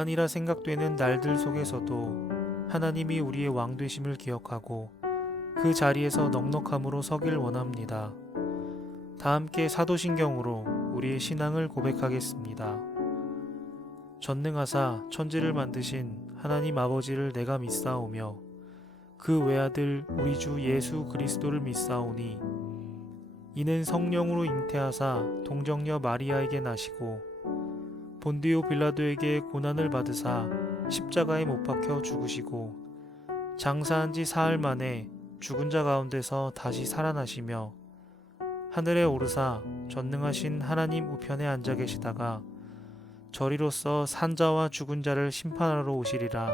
고난이라 생각되는 날들 속에서도 하나님이 우리의 왕 되심을 기억하고 그 자리에서 넉넉함으로 서길 원합니다. 다 함께 사도신경으로 우리의 신앙을 고백하겠습니다. 전능하사 천지를 만드신 하나님 아버지를 내가 믿사오며 그 외아들 우리 주 예수 그리스도를 믿사오니 이는 성령으로 잉태하사 동정녀 마리아에게 나시고 본디오 빌라도에게 고난을 받으사 십자가에 못 박혀 죽으시고 장사한 지 사흘 만에 죽은 자 가운데서 다시 살아나시며 하늘에 오르사 전능하신 하나님 우편에 앉아 계시다가 저리로서 산자와 죽은 자를 심판하러 오시리라.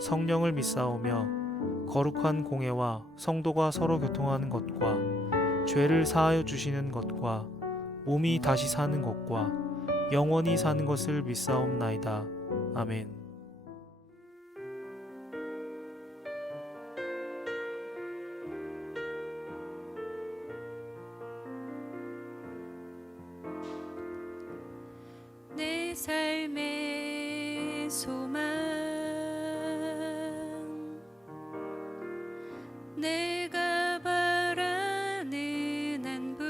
성령을 믿사오며 거룩한 공회와 성도가 서로 교통하는 것과 죄를 사하여 주시는 것과 몸이 다시 사는 것과 영원히 사는 것을 믿사옵나이다. 아멘. 내 삶의 소망 내가 바라는 한 분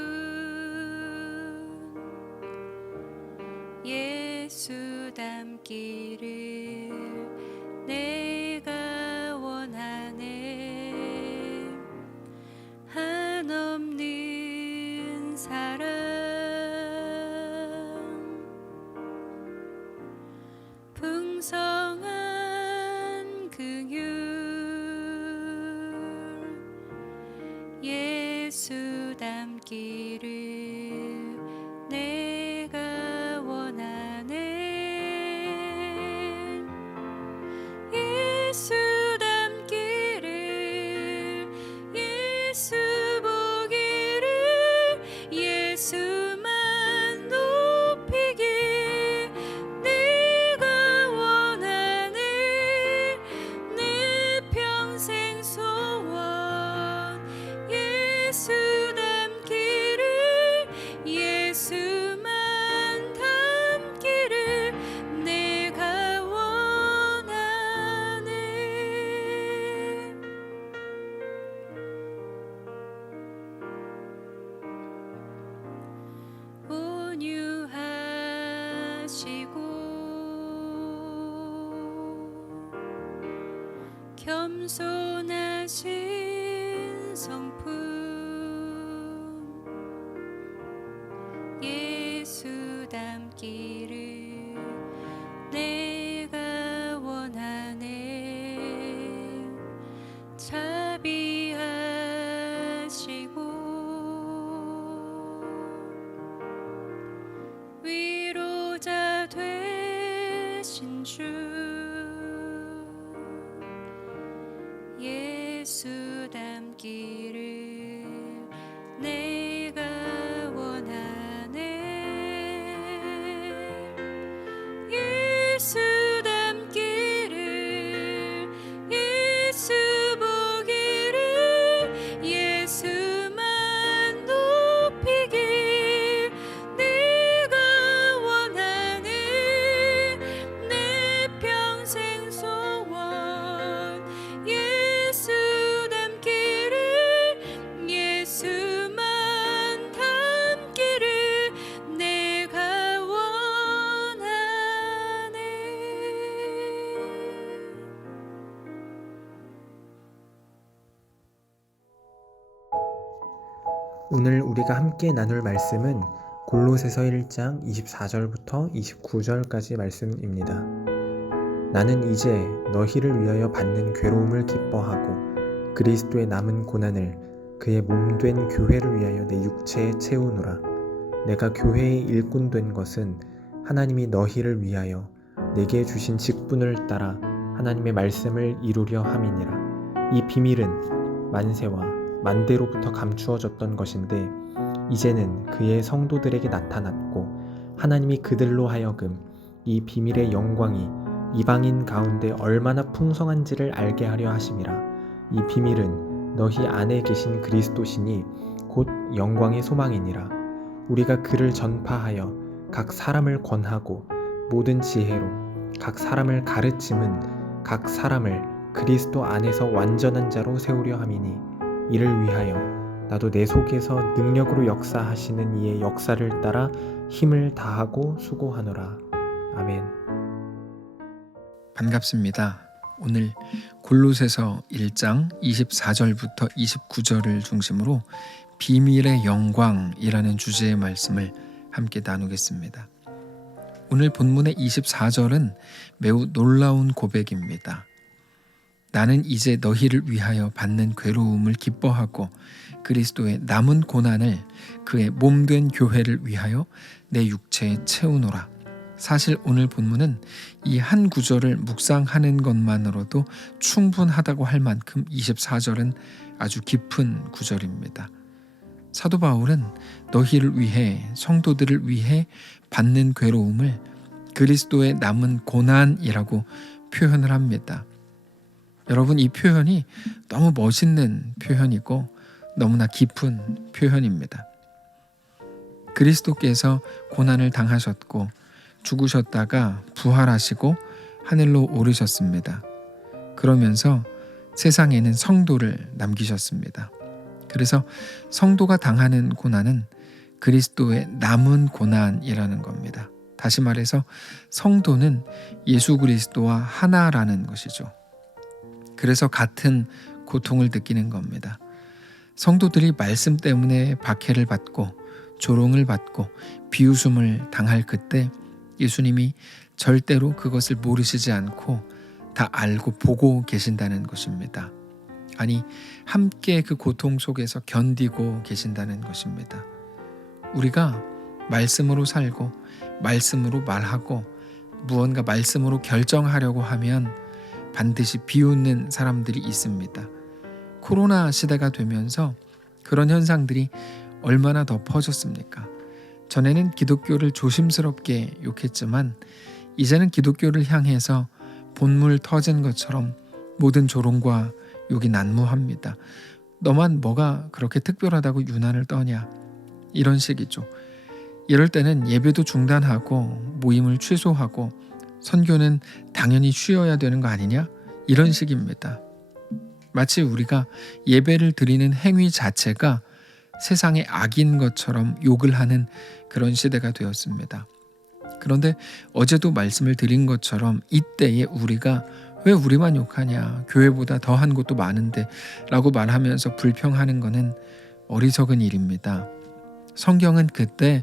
예수 닮기를 내가 원하네. 한없는 사랑 풍성한 긍휼 예수 닮기를 내가 원하네. 예수 닮기를 예수 보기를 예수만 높이길 내가 원하네. 내 평생 소원 예수 닮기를 예수만 닮기를 내가 원하네. 온유하시고 겸손하신 성품 예수 닮기를 내가 원하네. 자비하시고 위로자 되신 주 예수 닮기를 내가 원하네. 예수 닮기를 예수 보기를 예수만 높이길 내가 원하네. 내 평생 소원 예수 닮기를 예수만 닮기를 내가 원하네. 오늘 우리가 함께 나눌 말씀은 골로새서 1장 24절부터 29절까지 말씀입니다. 나는 이제 너희를 위하여 받는 괴로움을 기뻐하고 그리스도의 남은 고난을 그의 몸된 교회를 위하여 내 육체에 채우노라. 내가 교회의 일꾼 된 것은 하나님이 너희를 위하여 내게 주신 직분을 따라 하나님의 말씀을 이루려 함이니라. 이 비밀은 만세와 만대로부터 감추어졌던 것인데 이제는 그의 성도들에게 나타났고 하나님이 그들로 하여금 이 비밀의 영광이 이방인 가운데 얼마나 풍성한지를 알게 하려 하심이라. 이 비밀은 너희 안에 계신 그리스도시니 곧 영광의 소망이니라. 우리가 그를 전파하여 각 사람을 권하고 모든 지혜로 각 사람을 가르침은 각 사람을 그리스도 안에서 완전한 자로 세우려 함이니 이를 위하여 나도 내 속에서 능력으로 역사하시는 이의 역사를 따라 힘을 다하고 수고하노라. 아멘. 반갑습니다. 오늘 골로새서 1장 24절부터 29절을 중심으로 비밀의 영광이라는 주제의 말씀을 함께 나누겠습니다. 오늘 본문의 24절은 매우 놀라운 고백입니다. 나는 이제 너희를 위하여 받는 괴로움을 기뻐하고 그리스도의 남은 고난을 그의 몸된 교회를 위하여 내 육체에 채우노라. 사실 오늘 본문은 이 한 구절을 묵상하는 것만으로도 충분하다고 할 만큼 24절은 아주 깊은 구절입니다. 사도 바울은 너희를 위해, 성도들을 위해 받는 괴로움을 그리스도의 남은 고난이라고 표현을 합니다. 여러분, 이 표현이 너무 멋있는 표현이고 너무나 깊은 표현입니다. 그리스도께서 고난을 당하셨고 죽으셨다가 부활하시고 하늘로 오르셨습니다. 그러면서 세상에는 성도를 남기셨습니다. 그래서 성도가 당하는 고난은 그리스도의 남은 고난이라는 겁니다. 다시 말해서 성도는 예수 그리스도와 하나라는 것이죠. 그래서 같은 고통을 느끼는 겁니다. 성도들이 말씀 때문에 박해를 받고 조롱을 받고 비웃음을 당할 그때 예수님이 절대로 그것을 모르시지 않고 다 알고 보고 계신다는 것입니다. 아니, 함께 그 고통 속에서 견디고 계신다는 것입니다. 우리가 말씀으로 살고 말씀으로 말하고 무언가 말씀으로 결정하려고 하면 반드시 비웃는 사람들이 있습니다. 코로나 시대가 되면서 그런 현상들이 얼마나 더 퍼졌습니까? 전에는 기독교를 조심스럽게 욕했지만 이제는 기독교를 향해서 본물 터진 것처럼 모든 조롱과 욕이 난무합니다. 너만 뭐가 그렇게 특별하다고 유난을 떠냐? 이런 식이죠. 이럴 때는 예배도 중단하고 모임을 취소하고 선교는 당연히 쉬어야 되는 거 아니냐? 이런 식입니다. 마치 우리가 예배를 드리는 행위 자체가 세상의 악인 것처럼 욕을 하는 그런 시대가 되었습니다. 그런데 어제도 말씀을 드린 것처럼 이때에 우리가 왜 우리만 욕하냐, 교회보다 더한 곳도 많은데 라고 말하면서 불평하는 것은 어리석은 일입니다. 성경은 그때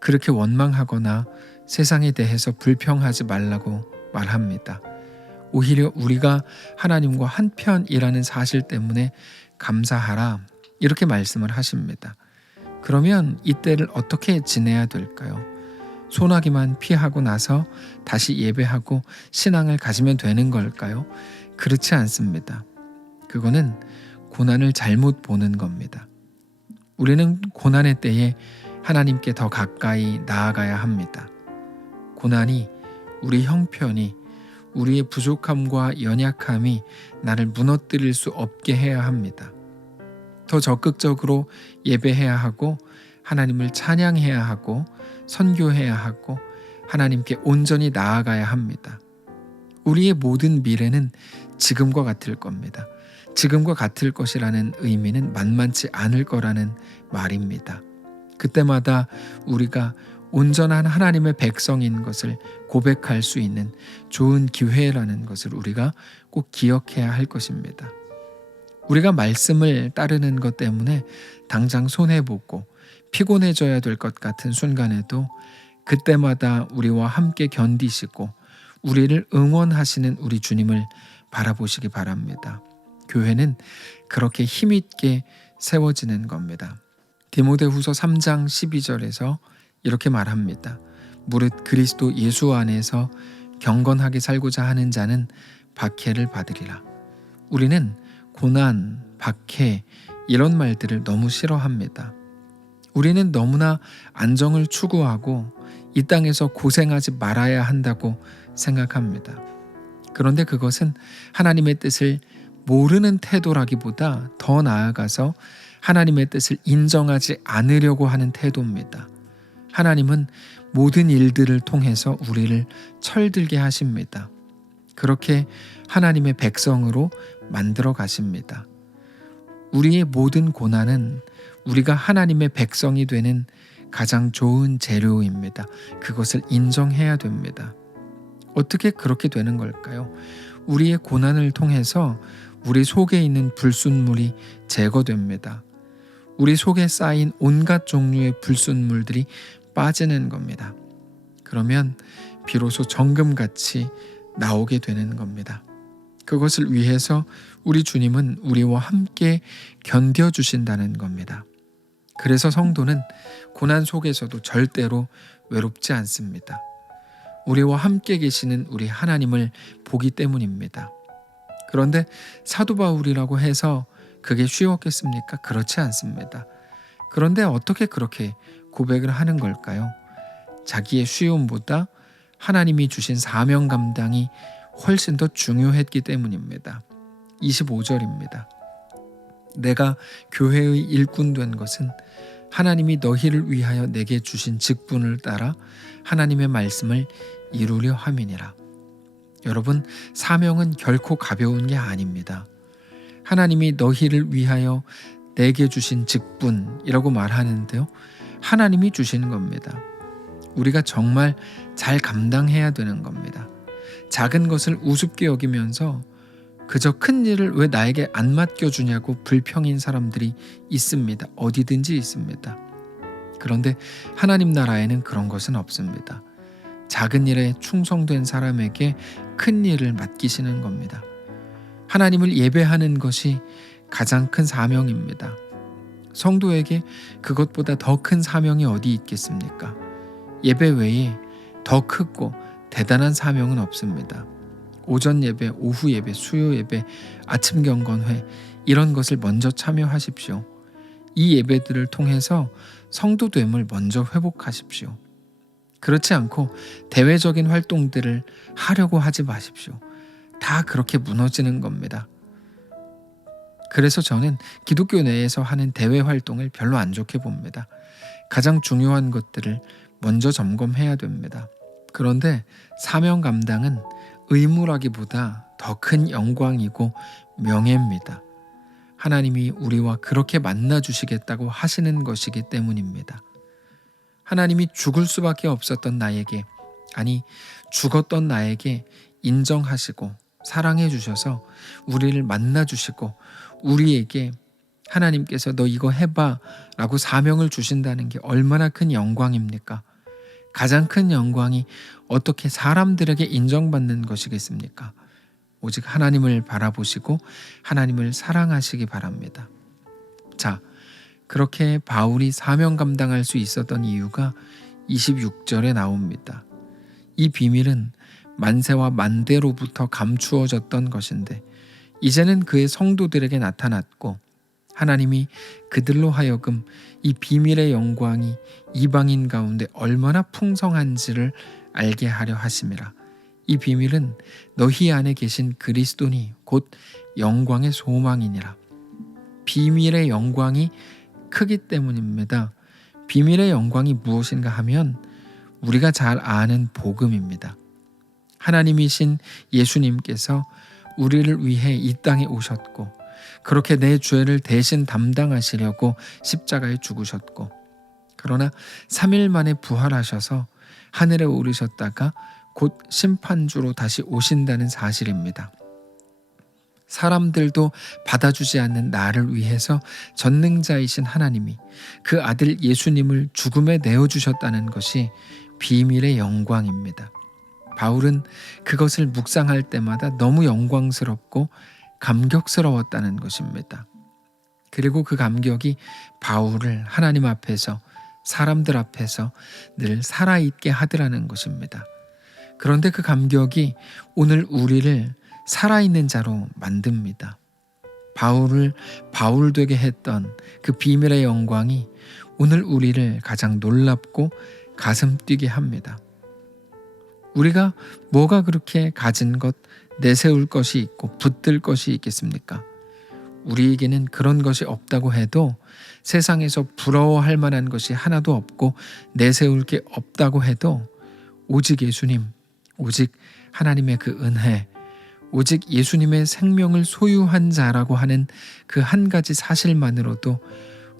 그렇게 원망하거나 세상에 대해서 불평하지 말라고 말합니다. 오히려 우리가 하나님과 한편이라는 사실 때문에 감사하라, 이렇게 말씀을 하십니다. 그러면 이때를 어떻게 지내야 될까요? 소나기만 피하고 나서 다시 예배하고 신앙을 가지면 되는 걸까요? 그렇지 않습니다. 그거는 고난을 잘못 보는 겁니다. 우리는 고난의 때에 하나님께 더 가까이 나아가야 합니다. 고난이, 우리 형편이, 우리의 부족함과 연약함이 나를 무너뜨릴 수 없게 해야 합니다. 더 적극적으로 예배해야 하고 하나님을 찬양해야 하고 선교해야 하고 하나님께 온전히 나아가야 합니다. 우리의 모든 미래는 지금과 같을 겁니다. 지금과 같을 것이라는 의미는 만만치 않을 거라는 말입니다. 그때마다 우리가 온전한 하나님의 백성인 것을 고백할 수 있는 좋은 기회라는 것을 우리가 꼭 기억해야 할 것입니다. 우리가 말씀을 따르는 것 때문에 당장 손해보고 피곤해져야 될 것 같은 순간에도 그때마다 우리와 함께 견디시고 우리를 응원하시는 우리 주님을 바라보시기 바랍니다. 교회는 그렇게 힘있게 세워지는 겁니다. 디모데후서 3장 12절에서 이렇게 말합니다. 무릇 그리스도 예수 안에서 경건하게 살고자 하는 자는 박해를 받으리라. 우리는 고난, 박해 이런 말들을 너무 싫어합니다. 우리는 너무나 안정을 추구하고 이 땅에서 고생하지 말아야 한다고 생각합니다. 그런데 그것은 하나님의 뜻을 모르는 태도라기보다 더 나아가서 하나님의 뜻을 인정하지 않으려고 하는 태도입니다. 하나님은 모든 일들을 통해서 우리를 철들게 하십니다. 그렇게 하나님의 백성으로 만들어 가십니다. 우리의 모든 고난은 우리가 하나님의 백성이 되는 가장 좋은 재료입니다. 그것을 인정해야 됩니다. 어떻게 그렇게 되는 걸까요? 우리의 고난을 통해서 우리 속에 있는 불순물이 제거됩니다. 우리 속에 쌓인 온갖 종류의 불순물들이 빠지는 겁니다. 그러면 비로소 정금같이 나오게 되는 겁니다. 그것을 위해서 우리 주님은 우리와 함께 견뎌주신다는 겁니다. 그래서 성도는 고난 속에서도 절대로 외롭지 않습니다. 우리와 함께 계시는 우리 하나님을 보기 때문입니다. 그런데 사도 바울이라고 해서 그게 쉬웠겠습니까? 그렇지 않습니다. 그런데 어떻게 그렇게 고백을 하는 걸까요? 자기의 쉬움보다 하나님이 주신 사명 감당이 훨씬 더 중요했기 때문입니다. 25절입니다. 내가 교회의 일꾼 된 것은 하나님이 너희를 위하여 내게 주신 직분을 따라 하나님의 말씀을 이루려 함이니라. 여러분, 사명은 결코 가벼운 게 아닙니다. 하나님이 너희를 위하여 내게 주신 직분이라고 말하는데요, 하나님이 주시는 겁니다. 우리가 정말 잘 감당해야 되는 겁니다. 작은 것을 우습게 여기면서 그저 큰 일을 왜 나에게 안 맡겨주냐고 불평인 사람들이 있습니다. 어디든지 있습니다. 그런데 하나님 나라에는 그런 것은 없습니다. 작은 일에 충성된 사람에게 큰 일을 맡기시는 겁니다. 하나님을 예배하는 것이 가장 큰 사명입니다. 성도에게 그것보다 더 큰 사명이 어디 있겠습니까? 예배 외에 더 크고 대단한 사명은 없습니다. 오전 예배, 오후 예배, 수요 예배, 아침 경건회, 이런 것을 먼저 참여하십시오. 이 예배들을 통해서 성도됨을 먼저 회복하십시오. 그렇지 않고 대외적인 활동들을 하려고 하지 마십시오. 다 그렇게 무너지는 겁니다. 그래서 저는 기독교 내에서 하는 대외 활동을 별로 안 좋게 봅니다. 가장 중요한 것들을 먼저 점검해야 됩니다. 그런데 사명 감당은 의무라기보다 더 큰 영광이고 명예입니다. 하나님이 우리와 그렇게 만나주시겠다고 하시는 것이기 때문입니다. 하나님이 죽을 수밖에 없었던 나에게, 아니 죽었던 나에게 인정하시고 사랑해 주셔서 우리를 만나주시고 우리에게 하나님께서 너 이거 해봐 라고 사명을 주신다는 게 얼마나 큰 영광입니까? 가장 큰 영광이 어떻게 사람들에게 인정받는 것이겠습니까? 오직 하나님을 바라보시고 하나님을 사랑하시기 바랍니다. 자, 그렇게 바울이 사명 감당할 수 있었던 이유가 26절에 나옵니다. 이 비밀은 만세와 만대로부터 감추어졌던 것인데 이제는 그의 성도들에게 나타났고 하나님이 그들로 하여금 이 비밀의 영광이 이방인 가운데 얼마나 풍성한지를 알게 하려 하심이라. 이 비밀은 너희 안에 계신 그리스도니 곧 영광의 소망이니라. 비밀의 영광이 크기 때문입니다. 비밀의 영광이 무엇인가 하면 우리가 잘 아는 복음입니다. 하나님이신 예수님께서 우리를 위해 이 땅에 오셨고 그렇게 내 죄를 대신 담당하시려고 십자가에 죽으셨고 그러나 3일 만에 부활하셔서 하늘에 오르셨다가 곧 심판주로 다시 오신다는 사실입니다. 사람들도 받아주지 않는 나를 위해서 전능자이신 하나님이 그 아들 예수님을 죽음에 내어주셨다는 것이 비밀의 영광입니다. 바울은 그것을 묵상할 때마다 너무 영광스럽고 감격스러웠다는 것입니다. 그리고 그 감격이 바울을 하나님 앞에서 사람들 앞에서 늘 살아있게 하더라는 것입니다. 그런데 그 감격이 오늘 우리를 살아있는 자로 만듭니다. 바울을 바울 되게 했던 그 비밀의 영광이 오늘 우리를 가장 놀랍고 가슴 뛰게 합니다. 우리가 뭐가 그렇게 가진 것, 내세울 것이 있고 붙들 것이 있겠습니까? 우리에게는 그런 것이 없다고 해도, 세상에서 부러워할 만한 것이 하나도 없고 내세울 게 없다고 해도, 오직 예수님, 오직 하나님의 그 은혜, 오직 예수님의 생명을 소유한 자라고 하는 그 한 가지 사실만으로도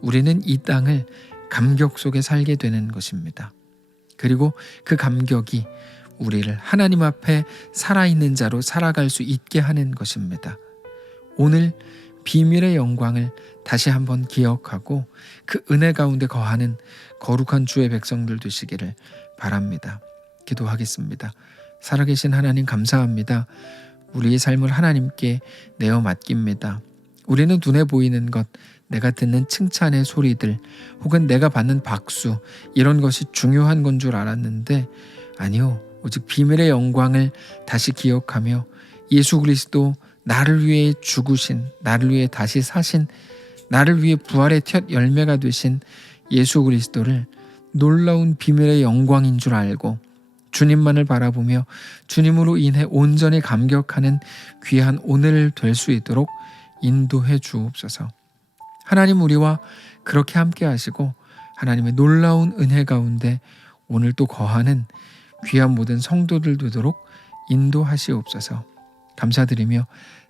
우리는 이 땅을 감격 속에 살게 되는 것입니다. 그리고 그 감격이 우리를 하나님 앞에 살아있는 자로 살아갈 수 있게 하는 것입니다. 오늘 비밀의 영광을 다시 한번 기억하고 그 은혜 가운데 거하는 거룩한 주의 백성들 되시기를 바랍니다. 기도하겠습니다. 살아계신 하나님, 감사합니다. 우리의 삶을 하나님께 내어 맡깁니다. 우리는 눈에 보이는 것, 내가 듣는 칭찬의 소리들, 혹은 내가 받는 박수, 이런 것이 중요한 건 줄 알았는데 아니요, 오직 비밀의 영광을 다시 기억하며 예수 그리스도, 나를 위해 죽으신, 나를 위해 다시 사신, 나를 위해 부활의 첫 열매가 되신 예수 그리스도를 놀라운 비밀의 영광인 줄 알고 주님만을 바라보며 주님으로 인해 온전히 감격하는 귀한 오늘 될 수 있도록 인도해 주옵소서. 하나님, 우리와 그렇게 함께 하시고 하나님의 놀라운 은혜 가운데 오늘 또 거하는 귀한 모든 성도들 되도록 인도하시옵소서. 감사드리며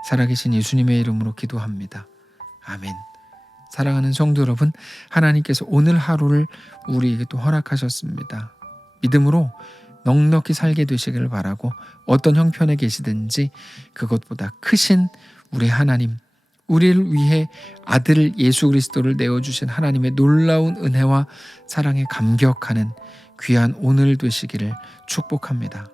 살아계신 예수님의 이름으로 기도합니다. 아멘. 사랑하는 성도 여러분, 하나님께서 오늘 하루를 우리에게 또 허락하셨습니다. 믿음으로 넉넉히 살게 되시기를 바라고, 어떤 형편에 계시든지 그것보다 크신 우리 하나님, 우리를 위해 아들 예수 그리스도를 내어주신 하나님의 놀라운 은혜와 사랑에 감격하는 귀한 오늘 되시기를 축복합니다.